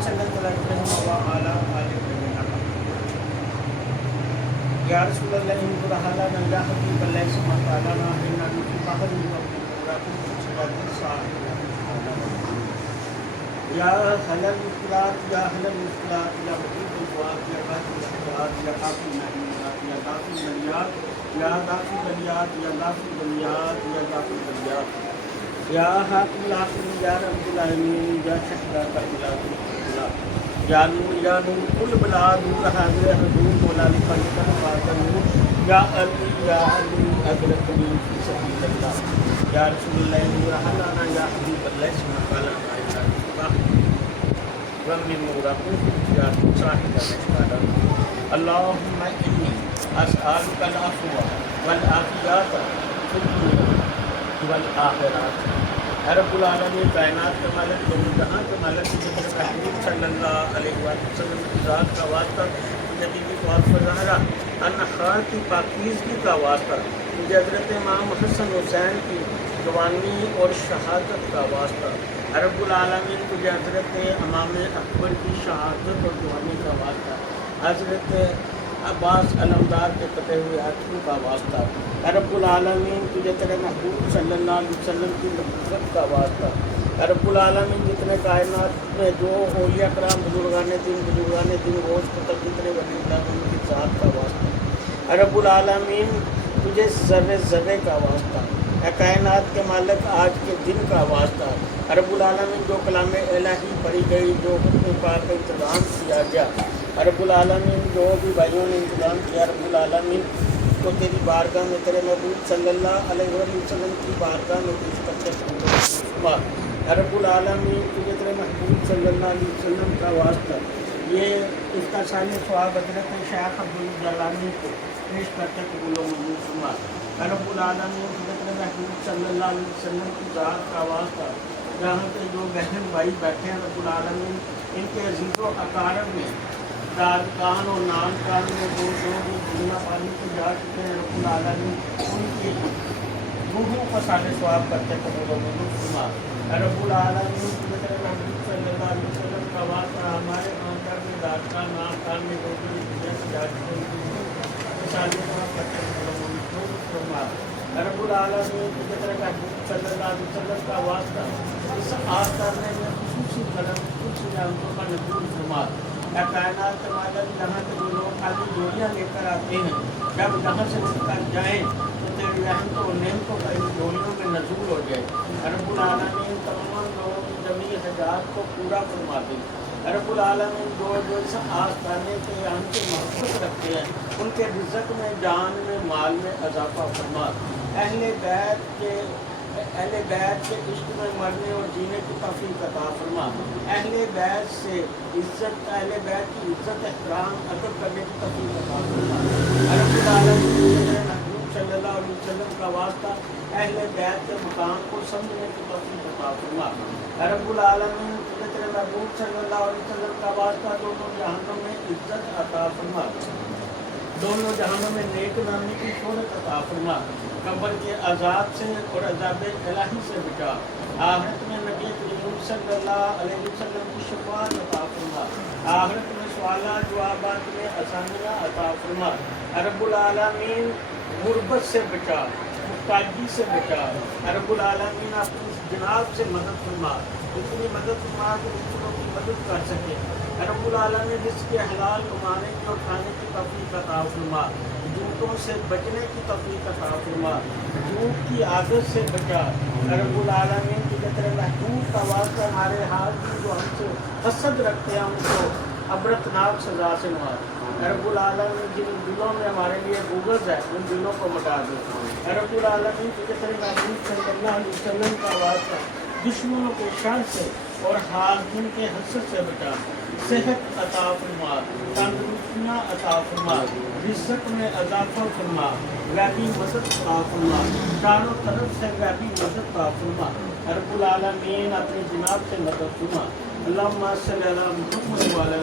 صلی اللہ علیہ وسلم یا رسول اللہ برحلا نجا حبیب اللہ سما تعالی نا نبی بحر یا حلل مشکلات یا حلل مشکلات یا وجود الفوات یا قاتل الشبہات یا قاتل النبیات یا دافع البلیات یا دافع البلیات یا دافع البلیات یا دافع البلیات یا حاکم الحاکم یا رب العالمین یا شہداء البلاد یا نور کل بلاد نور حاضر حضور مولا لخلق فاضل نور یا علی اگرکلی فی سبیل اللہ یا رسول اللہ نور حلانا یا حبیب اللہ سما قالانا ومن نورکم یا صاحب مشکالا اللہم انی اسألک العفو والعافیات فی الدنیا والآخرات۔ اے رب العالمین کائنات کا مالک دونوں جہاں کے مالک حضرت محبوب صلی اللہ علیہ وسلم کی ذات کا واسطہ جدیدی طور پر ظاہرہ ان خان کی پاکیزگی کا واسطہ مجھے حضرت امام حسن حسین کی جوانی اور شہادت کا واسطہ اے رب العالمین تجھے حضرت امام اکبر کی شہادت اور جوانی کا واسطہ حضرت عباس علمدار کے کٹے ہوئے ہاتھوں کا واسطہ اے رب العالمین تجھے تیرے محبوب صلی اللہ علیہ وسلم کی نبوت کا واسطہ اے رب العالمین جتنے کائنات میں جو اولیاء کرام بزرگان دین روز کو تک جتنے ولی اللہ ان کی ذات کا واسطہ اے رب العالمین تجھے ذرے ذرے کا واسطہ اے کائنات کے مالک آج کے دن کا واسطہ اے رب العالمین جو کلام الہی پڑھی گئی جو حکم پاک کا انتظام کیا گیا اے رب العالمین جو بھی بھائیوں نے انتظام کیا رب العالمین تو تیری بارگاہ میں تیرے محبوب صلی اللہ علیہ وسلم کی بارگاہ میں پیش کرتے ہیں اے رب العالمین تجھے تیرے محبوب صلی اللہ علیہ وسلم کا واسطہ یہ افتخار ثواب حضرت شیخ عبدالجیلانی کو پیش کرتے قبول و منظور فرما اے رب العالمین تجھے تیرے محبوب صلی اللہ علیہ وسلم کی ذات کا واسطہ جہاں کے جو بہن بھائی بیٹھے ہیں رب العالمین ان کے عزیز و اقارب میں دادکان اور نام کان میں جو بھی دنیا پانی کو جا چکے ہیں رب العالمین ان کی روحوں کا سارے ثواب کرتے قبول و منظور فرما اے رب العالمین تجھے تیرے محبوب صلی اللہ علیہ وسلم کا واسطہ ہمارے خاندان میں دادکان نام کان میں جو بھی دنیا سے جا چکے ہیں سارے ثواب کرتے قبول و منظور فرما اے رب العالمین تجھے تیرے محبوب صلی اللہ علیہ وسلم کا واسطہ اس آس کرنے میں خصوصی قدم خصوصی نعمتوں کا نزول فرما اے کائنات کے مالک جہاں سے جو لوگ خالی جوڑیاں لے کر آتے ہیں جب جہاں سے اٹھ کر جائیں تو تیری رحمتوں اور نعمتوں کا ان جوڑیوں میں نزول ہو جائے اے رب العالمین تمام لوگوں کی جمیع حاجات کو پورا فرما دے اے رب العالمین جو اس آس کرنے کے ہم سے محبت رکھتے ہیں ان کے رزق میں جان میں مال میں اضافہ فرما اہل بیت کے عشق میں مرنے اور جینے کی توفیق عطا فرما اہل بیت سے عزت اہل بیت کی عزت احترام ادب کرنے کی توفیق عطا فرما اے رب العالمین محبوب صلی اللہ علیہ وسلم کا واسطہ اہل بیت کے مقام کو سمجھنے کی توفیق عطا فرما اے رب العالمین تیرے محبوب صلی اللہ علیہ وسلم کا واسطہ دونوں جہانوں میں عزت عطا فرما دونوں جہانوں میں نیک نامی کی شہرت عطا فرما قبر کے عذاب سے اور عذاب الہی سے بچا آخرت میں نبی کریم صلی اللہ علیہ وسلم کی شفاعت عطا فرما آخرت میں سوالات جوابات میں آسانیاں عطا فرما رب العالمین غربت سے بچا محتاجی سے بچا رب العالمین اپنی جناب سے مدد فرما اتنی مدد فرما کہ دوسروں کی مدد کر سکے رب العالمین جس کے حلال کمانے کی اور کھانے کی توفیق عطا فرما جھوٹوں سے بچنے کی توفیق عطا فرما جھوٹ کی عادت سے بچا رب العالمین تجھے تیرے محبوب کا واسطہ ہمارے حال کی جو ہم سے حسد رکھتے ہیں ان کو عبرتناک سزا سے نواز رب العالمین جن دلوں میں ہمارے لیے بغض ہے ان دلوں کو مٹا دے رب العالمین تجھے تیرے محبوب صلی اللہ علیہ وسلم کا واسطہ دشمنوں کے شر سے اور حاسدین کے حسد سے بچا صحت عطا فرما تندرستیاں عطا فرما رزق میں اضافہ فرما غیبی مدد عطا فرما چاروں طرف سے غیبی مدد عطا فرما رب العالمین اپنی جناب سے مدد فرما اللہم صلی علی محمد وعلی